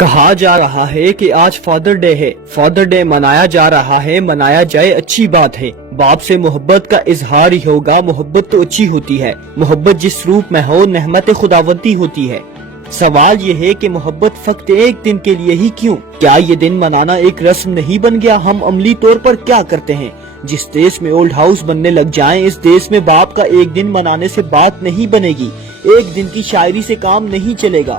کہا جا رہا ہے کہ آج فادر ڈے ہے، فادر ڈے منایا جا رہا ہے، منایا جائے، اچھی بات ہے۔ باپ سے محبت کا اظہار ہی ہوگا، محبت تو اچھی ہوتی ہے۔ محبت جس روپ میں ہو نعمت خداوندی ہوتی ہے۔ سوال یہ ہے کہ محبت فقط ایک دن کے لیے ہی کیوں؟ کیا یہ دن منانا ایک رسم نہیں بن گیا؟ ہم عملی طور پر کیا کرتے ہیں؟ جس دیش میں اولڈ ہاؤس بننے لگ جائیں، اس دیش میں باپ کا ایک دن منانے سے بات نہیں بنے گی، ایک دن کی شاعری سے کام نہیں چلے گا۔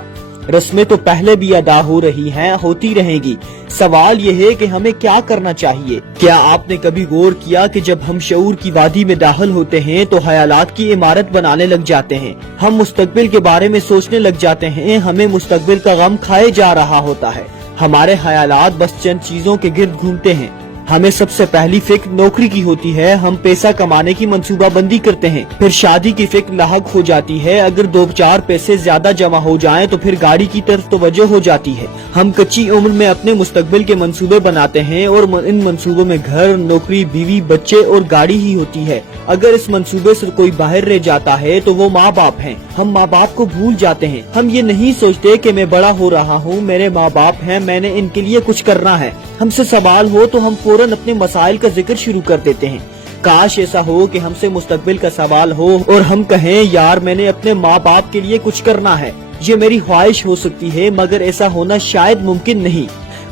رسمیں تو پہلے بھی ادا ہو رہی ہیں، ہوتی رہیں گی۔ سوال یہ ہے کہ ہمیں کیا کرنا چاہیے؟ کیا آپ نے کبھی غور کیا کہ جب ہم شعور کی وادی میں داخل ہوتے ہیں تو خیالات کی عمارت بنانے لگ جاتے ہیں، ہم مستقبل کے بارے میں سوچنے لگ جاتے ہیں، ہمیں مستقبل کا غم کھائے جا رہا ہوتا ہے، ہمارے خیالات بس چند چیزوں کے گرد گھومتے ہیں۔ ہمیں سب سے پہلی فکر نوکری کی ہوتی ہے، ہم پیسہ کمانے کی منصوبہ بندی کرتے ہیں، پھر شادی کی فکر لاحق ہو جاتی ہے، اگر 2-4 پیسے زیادہ جمع ہو جائیں تو پھر گاڑی کی طرف توجہ ہو جاتی ہے۔ ہم کچی عمر میں اپنے مستقبل کے منصوبے بناتے ہیں اور ان منصوبوں میں گھر، نوکری، بیوی، بچے اور گاڑی ہی ہوتی ہے۔ اگر اس منصوبے سے کوئی باہر رہ جاتا ہے تو وہ ماں باپ ہیں، ہم ماں باپ کو بھول جاتے ہیں۔ ہم یہ نہیں سوچتے کہ میں بڑا ہو رہا ہوں، میرے ماں باپ ہیں، میں نے ان کے لیے کچھ کرنا ہے۔ ہم سے سوال ہو تو ہم فوراً اپنے مسائل کا ذکر شروع کر دیتے ہیں۔ کاش ایسا ہو کہ ہم سے مستقبل کا سوال ہو اور ہم کہیں یار میں نے اپنے ماں باپ کے لیے کچھ کرنا ہے، یہ میری خواہش ہو سکتی ہے، مگر ایسا ہونا شاید ممکن نہیں۔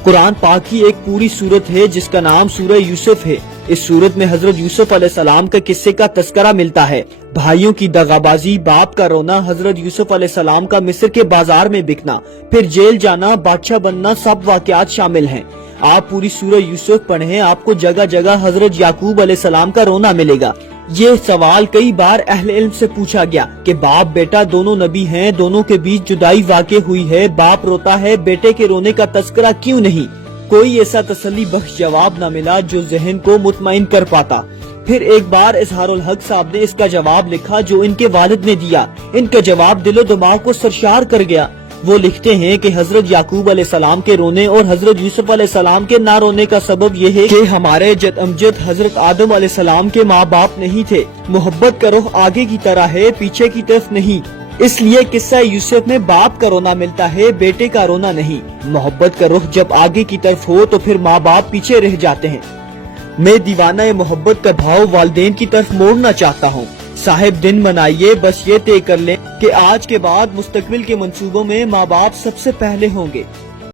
قرآن پاک کی ایک پوری سورت ہے جس کا نام سورہ یوسف ہے۔ اس سورت میں حضرت یوسف علیہ السلام کے قصے کا تذکرہ ملتا ہے۔ بھائیوں کی دغابازی، باپ کا رونا، حضرت یوسف علیہ السلام کا مصر کے بازار میں بکنا، پھر جیل جانا، بادشاہ بننا، سب واقعات شامل ہیں۔ آپ پوری سورہ یوسف پڑھیں، آپ کو جگہ جگہ حضرت یعقوب علیہ السلام کا رونا ملے گا۔ یہ سوال کئی بار اہل علم سے پوچھا گیا کہ باپ بیٹا دونوں نبی ہیں، دونوں کے بیچ جدائی واقع ہوئی ہے، باپ روتا ہے، بیٹے کے رونے کا تذکرہ کیوں نہیں؟ کوئی ایسا تسلی بخش جواب نہ ملا جو ذہن کو مطمئن کر پاتا۔ پھر ایک بار اظہار الحق صاحب نے اس کا جواب لکھا جو ان کے والد نے دیا۔ ان کا جواب دل و دماغ کو سرشار کر گیا۔ وہ لکھتے ہیں کہ حضرت یعقوب علیہ السلام کے رونے اور حضرت یوسف علیہ السلام کے نہ رونے کا سبب یہ ہے کہ ہمارے جد امجد حضرت آدم علیہ السلام کے ماں باپ نہیں تھے۔ محبت کا رخ آگے کی طرح ہے، پیچھے کی طرف نہیں، اس لیے قصہ یوسف میں باپ کا رونا ملتا ہے، بیٹے کا رونا نہیں۔ محبت کا رخ جب آگے کی طرف ہو تو پھر ماں باپ پیچھے رہ جاتے ہیں۔ میں دیوانہ محبت کا بھاؤ والدین کی طرف موڑنا چاہتا ہوں۔ صاحب دن منائیے، بس یہ طے کر لیں کہ آج کے بعد مستقبل کے منصوبوں میں ماں باپ سب سے پہلے ہوں گے۔